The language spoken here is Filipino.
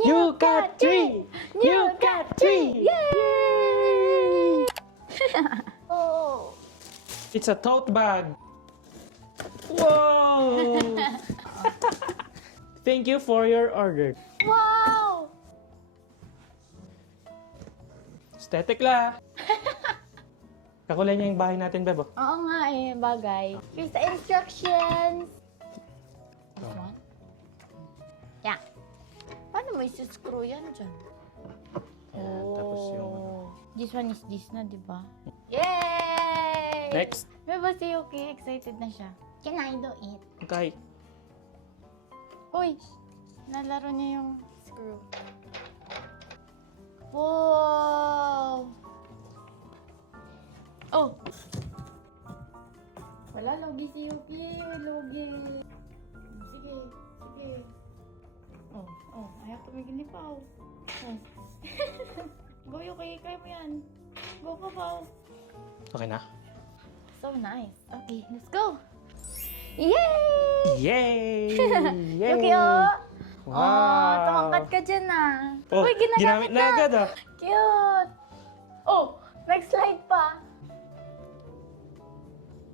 You got 3! You got 3! Yay! Oh. It's a tote bag. Whoa! Thank you for your order. Wow! Aesthetic la. Kakulay niya yung bahay natin, Bebo. Oo nga eh, bagay. Here's the instructions. This one? Yeah. Paano mo isi-screw yan dyan? Ayan, tapos yung... This one is this na, di ba? Yay! Next. Diba si Yuki, excited na siya. Can I do it? Okay. Uy! Nalaro niya yung screw. Wow! Oh! Wala, logi si Yuki. Logi. Sige, sige. Oh, ayaw tumigil ni Pao. Oh. Go, Yuki, kaya mo yan. Go pa, Pao. Okay na? So nice. Okay, let's go. Yay! Yay! Yuki, oh! Wow! Oh, tumangkat ka dyan ah. Oh, Uy, ginamit na agad ah. Cute! Oh, next slide pa.